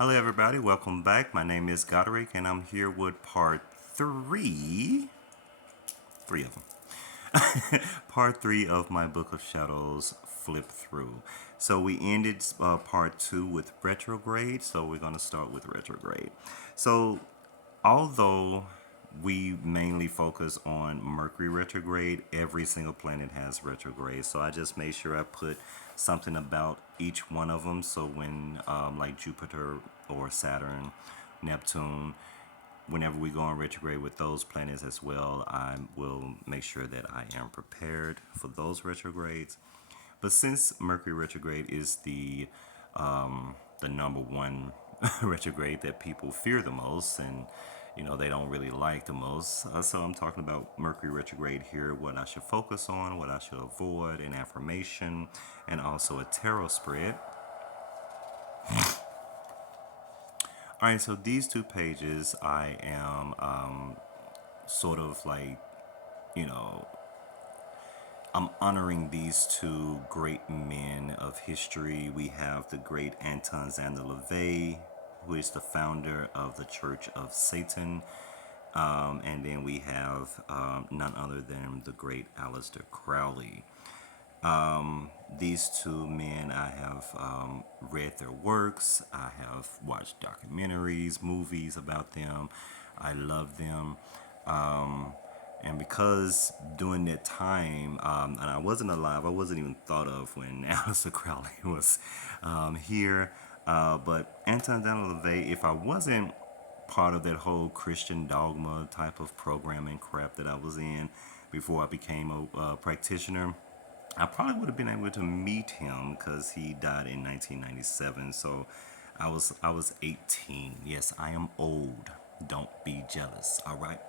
Hello, everybody. Welcome back. My name is Goderic, and I'm here with part three of them. Part three of my Book of Shadows flip through. So we ended part two with retrograde, so we're going to start with retrograde. So although we mainly focus on Mercury retrograde, every single planet has retrograde. So I just made sure I put something about each one of them. So when, like Jupiter or Saturn, Neptune, whenever we go on retrograde with those planets as well, I will make sure that I am prepared for those retrogrades. But since Mercury retrograde is the number one retrograde that people fear the most, and they don't really like the most. So I'm talking about Mercury retrograde here, what I should focus on, what I should avoid, an affirmation, and also a tarot spread. All right, so these two pages, I am sort of like, you know, I'm honoring these two great men of history. We have the great Anton Xander LaVey, who is the founder of the Church of Satan. And then we have none other than the great Aleister Crowley. These two men, I have read their works. I have watched documentaries, movies about them. I love them. And because during that time, and I wasn't alive, I wasn't even thought of when Aleister Crowley was here. But Anton Daniel LaVey, if I wasn't part of that whole Christian dogma type of programming crap that I was in before I became a practitioner, I probably would have been able to meet him because he died in 1997. So I was 18. Yes, I am old. Don't be jealous. All right.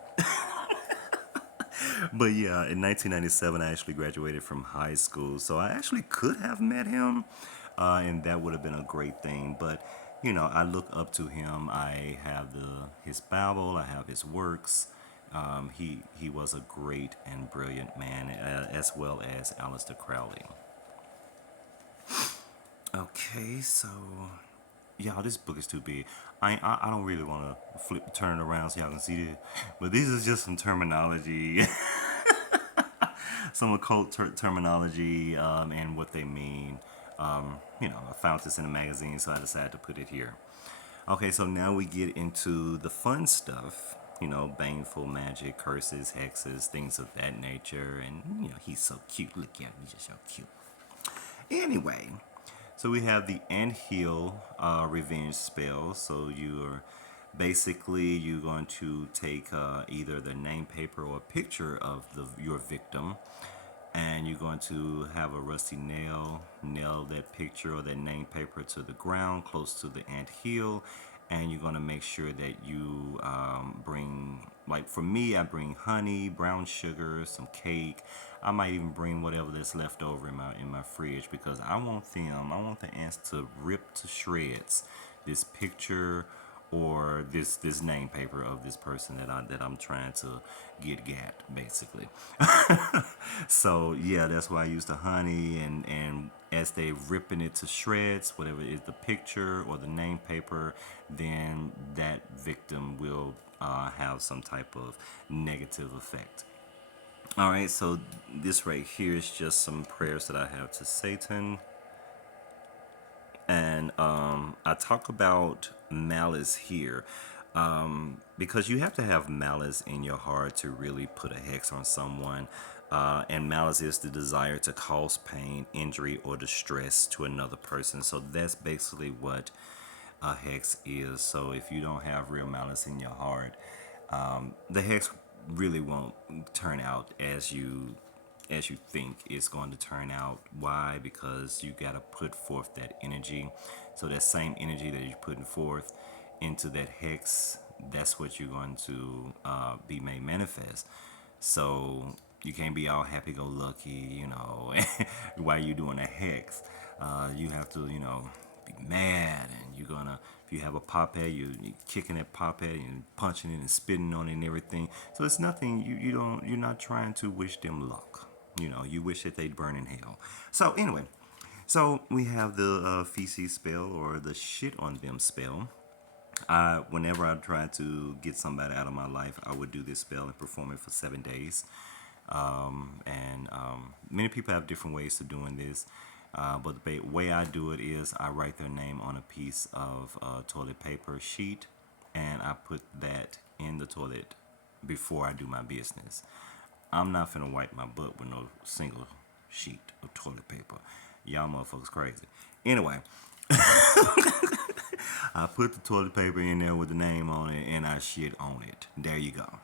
But yeah, in 1997, I actually graduated from high school, so I actually could have met him, and that would have been a great thing. But I look up to him. I have his Bible. I have his works. He was a great and brilliant man, as well as Aleister Crowley. Okay, so y'all, this book is too big. I don't really want to turn it around so y'all can see this, but these is just some terminology, some occult terminology, and what they mean. I found this in a magazine, so I decided to put it here. Okay, so now we get into the fun stuff. Baneful magic, curses, hexes, things of that nature, and he's so cute. Look at him, he's just so cute. Anyway, so we have the Ant Hill revenge spell. So you're going to take either the name paper or a picture of your victim, and you're going to have a rusty nail that picture or that name paper to the ground close to the ant hill, and you're going to make sure that you bring, like for me, I bring honey, brown sugar, some cake. I might even bring whatever that's left over in my fridge, because I want the ants to rip to shreds this picture or this name paper of this person that I'm trying to get basically. So yeah, that's why I use the honey, and as they ripping it to shreds, whatever is the picture or the name paper, then that victim will have some type of negative effect. All right, so this right here is just some prayers that I have to Satan. And I talk about malice here, because you have to have malice in your heart to really put a hex on someone. And malice is the desire to cause pain, injury, or distress to another person. So that's basically what a hex is. So if you don't have real malice in your heart, the hex really won't turn out as you think it's going to turn out. Why? Because you got to put forth that energy. So that same energy that you're putting forth into that hex, that's what you're going to be made manifest. So you can't be all happy-go-lucky, while you're doing a hex. You have to, be mad, and you're gonna, if you have a pop head, you're kicking that pop head and punching it and spitting on it and everything. So it's nothing. You're not trying to wish them luck. You wish that they'd burn in hell. So anyway, so we have the feces spell, or the shit on them spell. Whenever I try to get somebody out of my life, I would do this spell and perform it for 7 days. And many people have different ways of doing this. But the way I do it is I write their name on a piece of toilet paper sheet, and I put that in the toilet before I do my business. I'm not finna wipe my butt with no single sheet of toilet paper. Y'all motherfuckers crazy. Anyway, I put the toilet paper in there with the name on it, and I shit on it. There you go.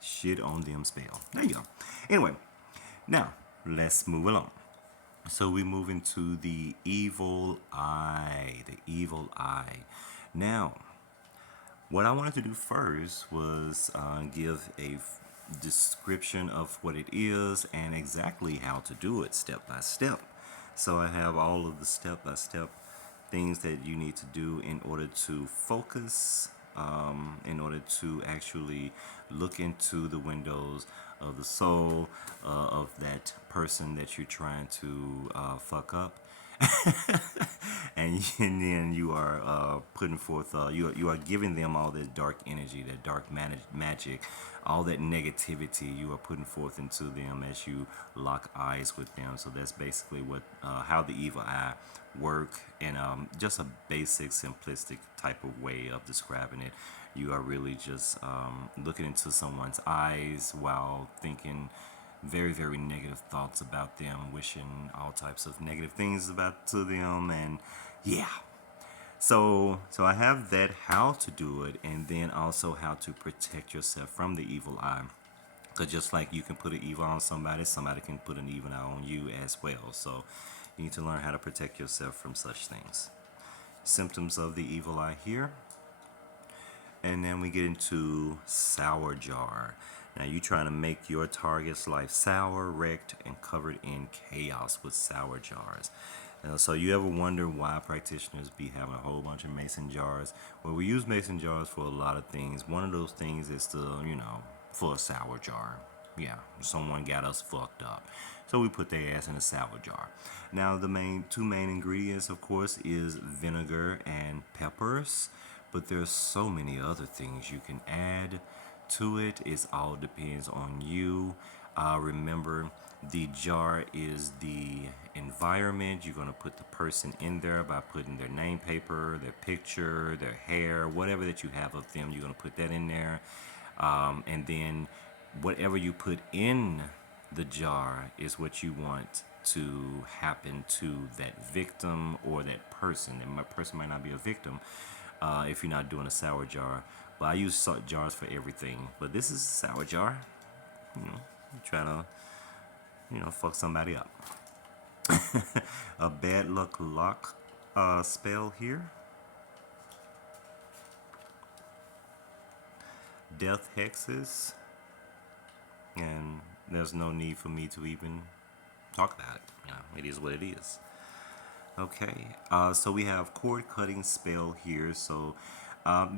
Shit on them spell. There you go. Anyway, now let's move along. So we move into the evil eye. The evil eye. Now, what I wanted to do first was give a description of what it is and exactly how to do it step by step. So I have all of the step by step things that you need to do in order to focus, in order to actually look into the windows of the soul of that person that you're trying to fuck up. And then you are putting forth, you are giving them all that dark energy, that dark magic, all that negativity you are putting forth into them as you lock eyes with them. So that's basically what how the evil eye work, and just a basic, simplistic type of way of describing it. You are really just looking into someone's eyes while thinking very, very negative thoughts about them, wishing all types of negative things about to them, and yeah. So I have that how to do it, and then also how to protect yourself from the evil eye. Because just like you can put an evil on somebody, somebody can put an evil eye on you as well. So you need to learn how to protect yourself from such things. Symptoms of the evil eye here. And then we get into sour jar. Now you trying to make your target's life sour, wrecked, and covered in chaos with sour jars. So you ever wonder why practitioners be having a whole bunch of mason jars? Well, we use mason jars for a lot of things. One of those things is to, for a sour jar. Yeah, someone got us fucked up. So we put their ass in a sour jar. Now the two main ingredients, of course, is vinegar and peppers. But there's so many other things you can add to it. It all depends on you. Remember, the jar is the environment. You're going to put the person in there by putting their name paper, their picture, their hair, whatever that you have of them. You're going to put that in there. And then whatever you put in the jar is what you want to happen to that victim or that person. And my person might not be a victim if you're not doing a sour jar. But I use jars for everything. But this is a sour jar. You try to, fuck somebody up. A bad luck lock spell here. Death hexes. And there's no need for me to even talk about it. It is what it is. Okay, so we have cord cutting spell here. So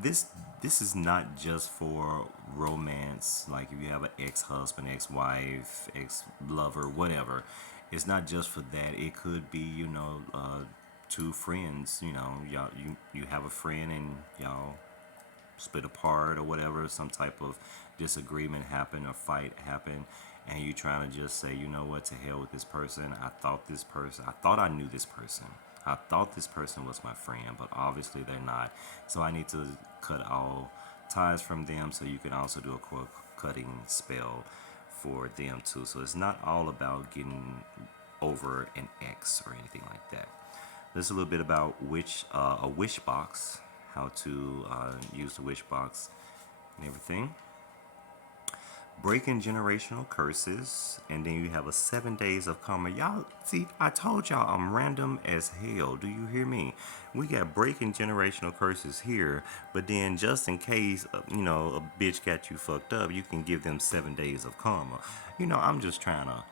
this is not just for romance. Like if you have an ex-husband, ex-wife, ex-lover, whatever. It's not just for that. It could be two friends. You have a friend and y'all split apart or whatever. Some type of disagreement happened or fight happened, and you trying to just say, you know what, to hell with this person. I thought I knew this person. I thought this person was my friend, but obviously they're not. So I need to cut all ties from them, so you can also do a cord cutting spell for them too. So it's not all about getting over an ex or anything like that. There's a little bit about a wish box, how to use the wish box and everything. Breaking generational curses, and then you have a 7 days of karma. Y'all see, I told y'all I'm random as hell. Do you hear me? We got breaking generational curses here, but then just in case a bitch got you fucked up, you can give them 7 days of karma. I'm trying to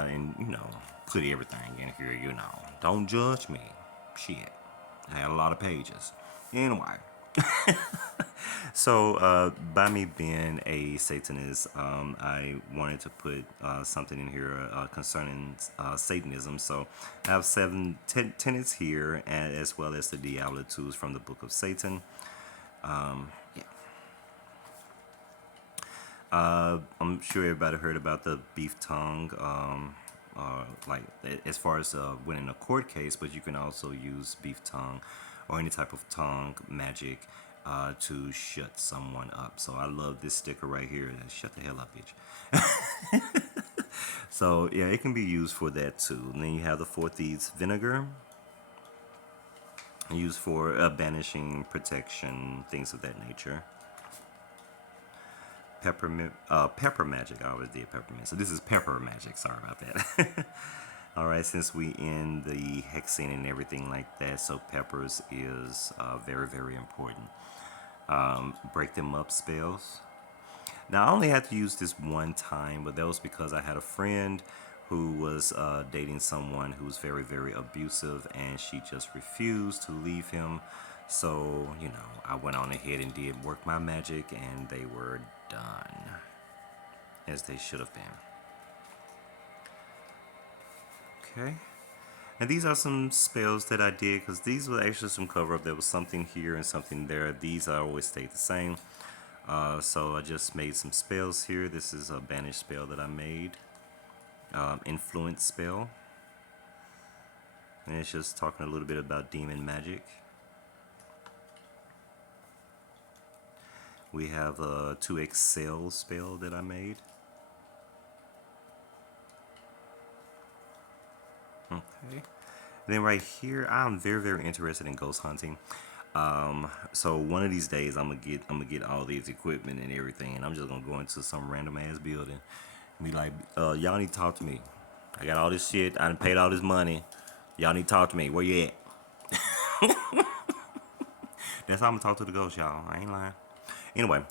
and put everything in here. Don't judge me. Shit, I had a lot of pages. Anyway. So, by me being a Satanist, I wanted to put something in here concerning Satanism. So, I have tenets here, and as well as the Diablo tools from the Book of Satan. Yeah. I'm sure everybody heard about the beef tongue, like as far as winning a court case, but you can also use beef tongue or any type of tongue magic to shut someone up. So I love this sticker right here. Shut the hell up, bitch. So yeah, it can be used for that too. And then you have the four thieves vinegar, used for banishing, protection, things of that nature. Peppermint, pepper magic. I always did peppermint. So this is pepper magic. Sorry about that. All right, since we in the hexing and everything like that, so peppers is very, very important. Break them up spells. Now I only had to use this one time, but that was because I had a friend who was dating someone who was very, very abusive, and she just refused to leave him. So, you know, I went on ahead and did work my magic, and they were done as they should have been. Okay. And these are some spells that I did because these were actually some cover up. There was something here and something there. These I always stayed the same. So I just made some spells here. This is a banish spell that I made. Influence spell. And it's just talking a little bit about demon magic. We have a 2 excel spell that I made. Okay. Then right here, I'm very, very interested in ghost hunting. So one of these days, I'm gonna get all these equipment and everything, and I'm just gonna go into some random ass building and be like, y'all need to talk to me. I got all this shit. I done paid all this money. Y'all need to talk to me. Where you at? That's how I'm gonna talk to the ghost, y'all. I ain't lying. Anyway,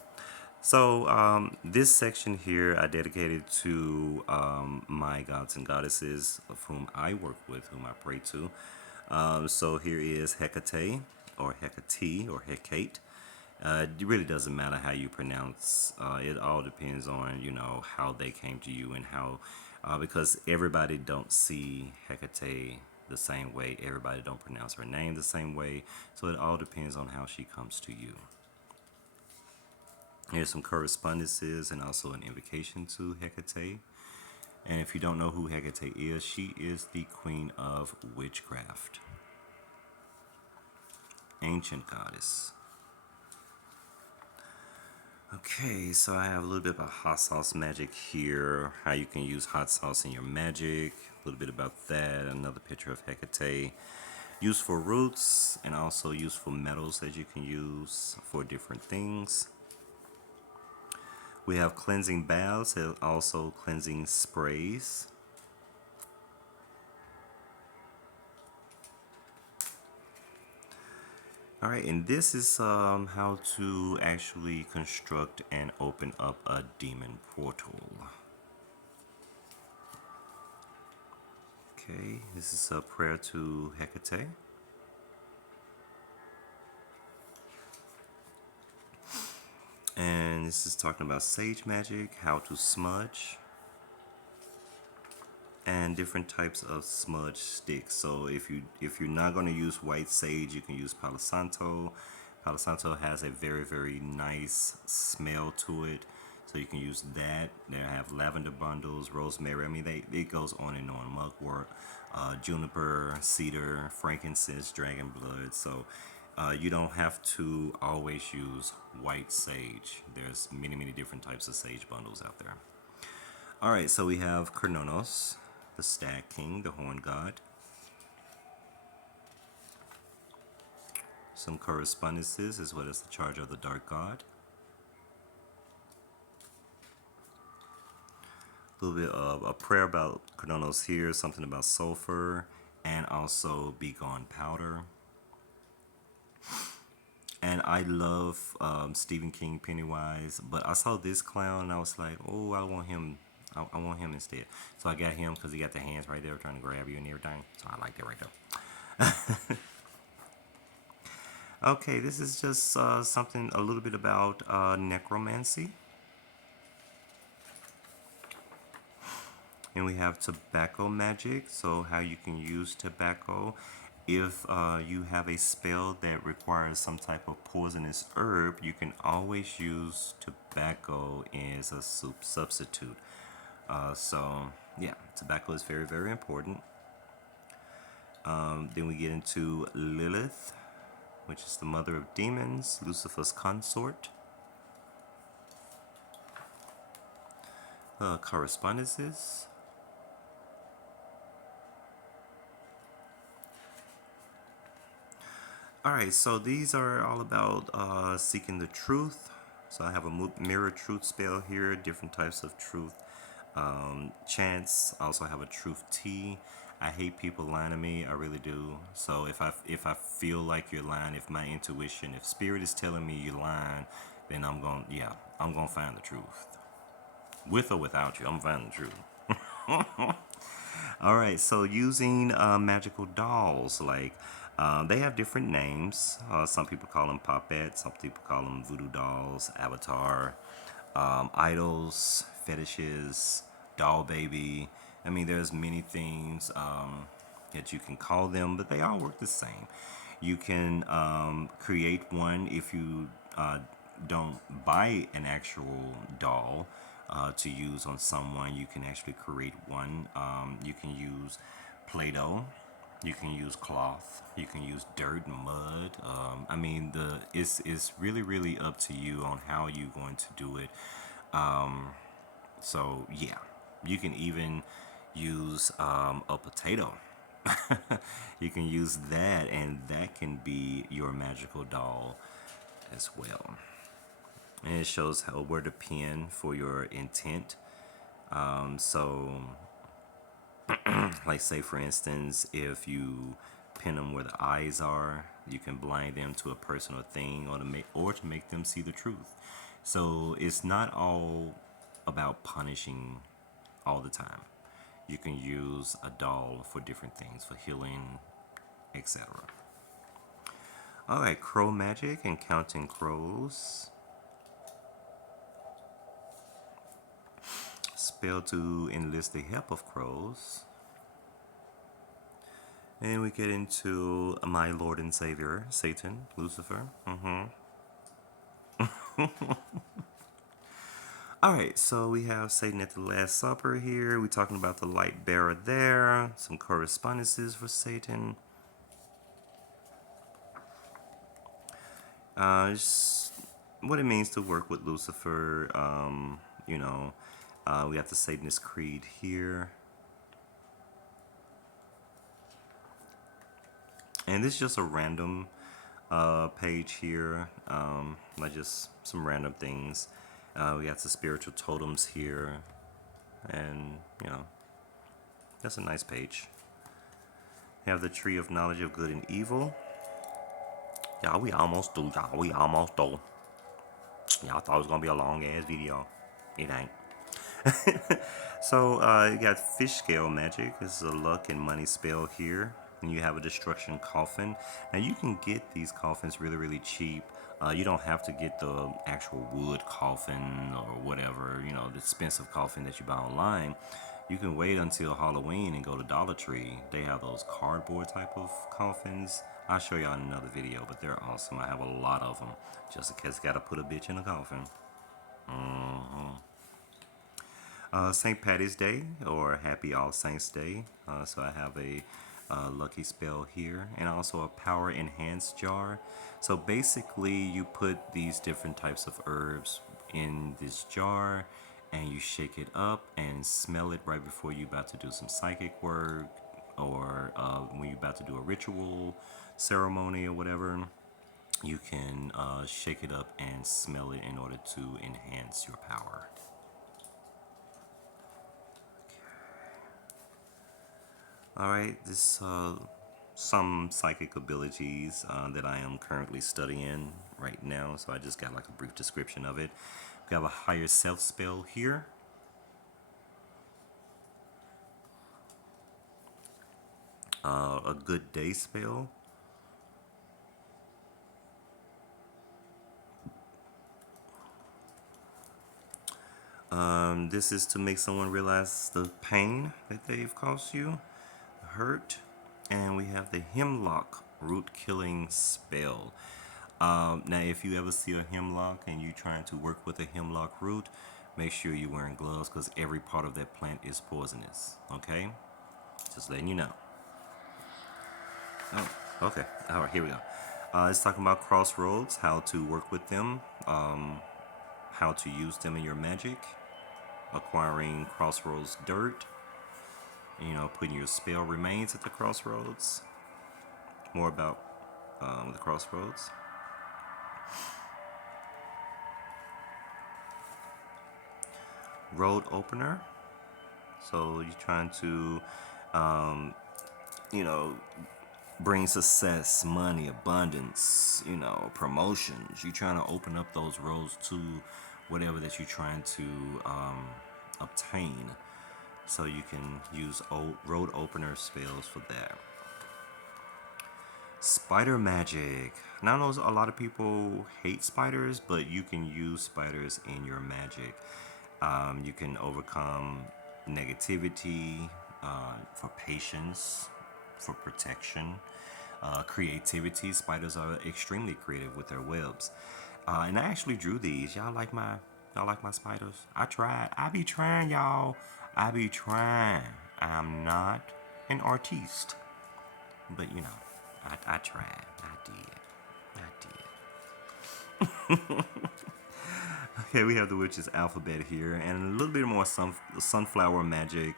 so this section here I dedicated to my gods and goddesses of whom I work with, whom I pray to. So here is Hecate, or Hecate, or Hecate. It really doesn't matter how you pronounce. It all depends on how they came to you and how, because everybody don't see Hecate the same way. Everybody don't pronounce her name the same way. So it all depends on how she comes to you. Here's some correspondences and also an invocation to Hecate. And if you don't know who Hecate is, she is the queen of witchcraft, ancient goddess. Okay, so I have a little bit about hot sauce magic here, how you can use hot sauce in your magic, a little bit about that, another picture of Hecate, useful roots, and also useful metals that you can use for different things. We have cleansing baths and also cleansing sprays. All right, and this is how to actually construct and open up a demon portal. Okay, this is a prayer to Hecate. And this is talking about sage magic, how to smudge, and different types of smudge sticks. So if you're not going to use white sage, you can use Palo Santo. Palo Santo has a very, very nice smell to it, so you can use that. They have lavender bundles, rosemary. I mean, it goes on and on. Mugwort, juniper, cedar, frankincense, dragon blood. So you don't have to always use white sage. There's many, many different types of sage bundles out there. All right, so we have Kronos, the Stag King, the Horn God. Some correspondences as well as the Charge of the Dark God. A little bit of a prayer about Kronos here, something about sulfur, and also Begone Powder. And I love Stephen King Pennywise, but I saw this clown and I was like, oh, I want him. I want him instead. So I got him because he got the hands right there trying to grab you and everything. So I like that right there. Okay, this is just something a little bit about necromancy. And we have tobacco magic, so how you can use tobacco. If you have a spell that requires some type of poisonous herb, you can always use tobacco as a soup substitute. So, yeah, tobacco is very, very important. Then we get into Lilith, which is the mother of demons, Lucifer's consort. Correspondences. All right, so these are all about seeking the truth. So I have a mirror truth spell here, different types of truth chants. I also have a truth tea. I hate people lying to me. I really do. So if I feel like you're lying, if my intuition, if spirit is telling me you're lying, then I'm gonna find the truth, with or without you. I'm gonna find the truth. All right, so using magical dolls, like they have different names. Some people call them popettes, some people call them voodoo dolls, avatar, idols, fetishes, doll baby. I mean, there's many things that you can call them, but they all work the same. You can create one if you don't buy an actual doll to use on someone. You can actually create one. You can use Play-Doh. You can use cloth. You can use dirt and mud. I mean, it's really really up to you on how you're going to do it. So yeah, you can even use a potato. You can use that, and that can be your magical doll as well. And it shows how where to pin for your intent. So, like say for instance, if you pin them where the eyes are, you can blind them to a person or thing, or to make them see the truth. So it's not all about punishing all the time. You can use a doll for different things, for healing, etc. All right, crow magic and counting crows. Spell to enlist the help of crows. And we get into my Lord and Savior, Satan, Lucifer. All right, so we have Satan at the Last Supper here. We're talking about the light bearer there. Some correspondences for Satan. Just what it means to work with Lucifer. You know, we got the Satanist Creed here. And this is just a random page here, like just some random things. We got the spiritual totems here, and that's a nice page. We have the tree of knowledge of good and evil. Y'all, we almost through. Y'all, we almost through. Y'all thought it was gonna be a long ass video. It ain't. So you got fish scale magic. This is a luck and money spell here. And you have a destruction coffin. Now you can get these coffins really, really cheap. You don't have to get the actual wood coffin or whatever, the expensive coffin that you buy online. You can wait until Halloween and go to Dollar Tree. They have those cardboard type of coffins. I'll show y'all in another video, but they're awesome. I have a lot of them, just in case gotta put a bitch in a coffin. St. Patty's Day or Happy All Saints Day. So I have a lucky spell here and also a power enhanced jar. So basically, you put these different types of herbs in this jar and you shake it up and smell it right before you about to do some psychic work or when you're about to do a ritual ceremony or whatever. You can shake it up and smell it in order to enhance your power. All right, this some psychic abilities that I am currently studying right now. So I just got like a brief description of it. We have a higher self spell here. A good day spell. This is to make someone realize the pain that they've caused you, hurt. And we have the hemlock root killing spell. Now, if you ever see a hemlock and you're trying to work with a hemlock root, make sure you're wearing gloves because every part of that plant is poisonous. Okay? Just letting you know. Oh, okay. All right, here we go. It's talking about crossroads, how to work with them, how to use them in your magic, acquiring crossroads dirt, putting your spell remains at the crossroads. More about the crossroads. Road opener. So you're trying to, um, you know, bring success, money, abundance, promotions. You're trying to open up those roads to whatever that you're trying to obtain. So you can use road opener spells for that. Spider magic. Now I know a lot of people hate spiders, but you can use spiders in your magic. You can overcome negativity, for patience, for protection, creativity. Spiders are extremely creative with their webs, and I actually drew these. Y'all like my spiders? I tried. I be trying, y'all. I be trying. I'm not an artiste, but I tried. I did. Okay, we have the witch's alphabet here, and a little bit more sunflower magic.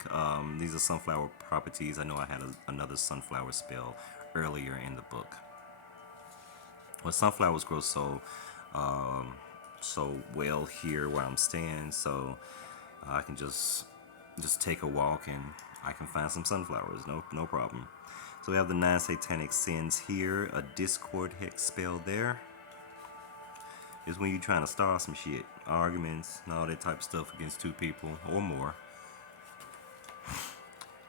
These are sunflower properties. I know I had another sunflower spell earlier in the book. Well, sunflowers grow so well here where I'm staying, so I can just take a walk and I can find some sunflowers. No problem. So we have the 9 satanic sins here, a discord hex spell there. Is when you're trying to start some shit, arguments and all that type of stuff against two people or more.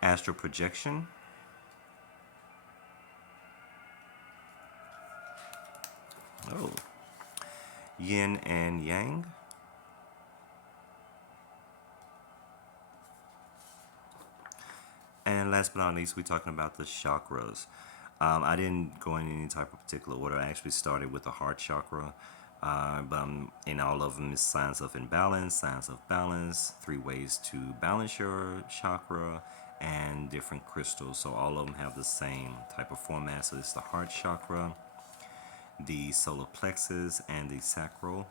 Astral projection. Oh. Yin and yang. And last but not least, we're talking about the chakras. I didn't go in any type of particular order. I actually started with the heart chakra. But in all of them is signs of imbalance, signs of balance, 3 ways to balance your chakra, and different crystals. So all of them have the same type of format. So it's the heart chakra, the solar plexus, and the sacral.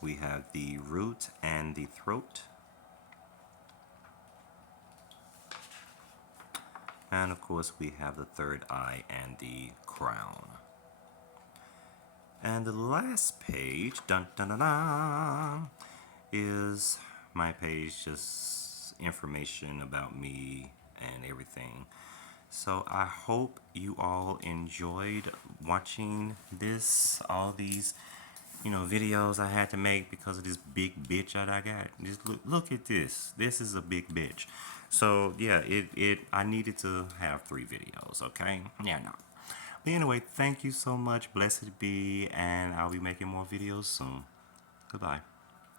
We have the root and the throat. And of course, we have the third eye and the crown. And the last page, dun dun dun dun, is my page, just information about me and everything. So I hope you all enjoyed watching all these, videos I had to make because of this big bitch that I got. Just look at this. This is a big bitch. So yeah, I needed to have 3 videos, okay? Yeah, no. But anyway, thank you so much. Blessed be, and I'll be making more videos soon. Goodbye.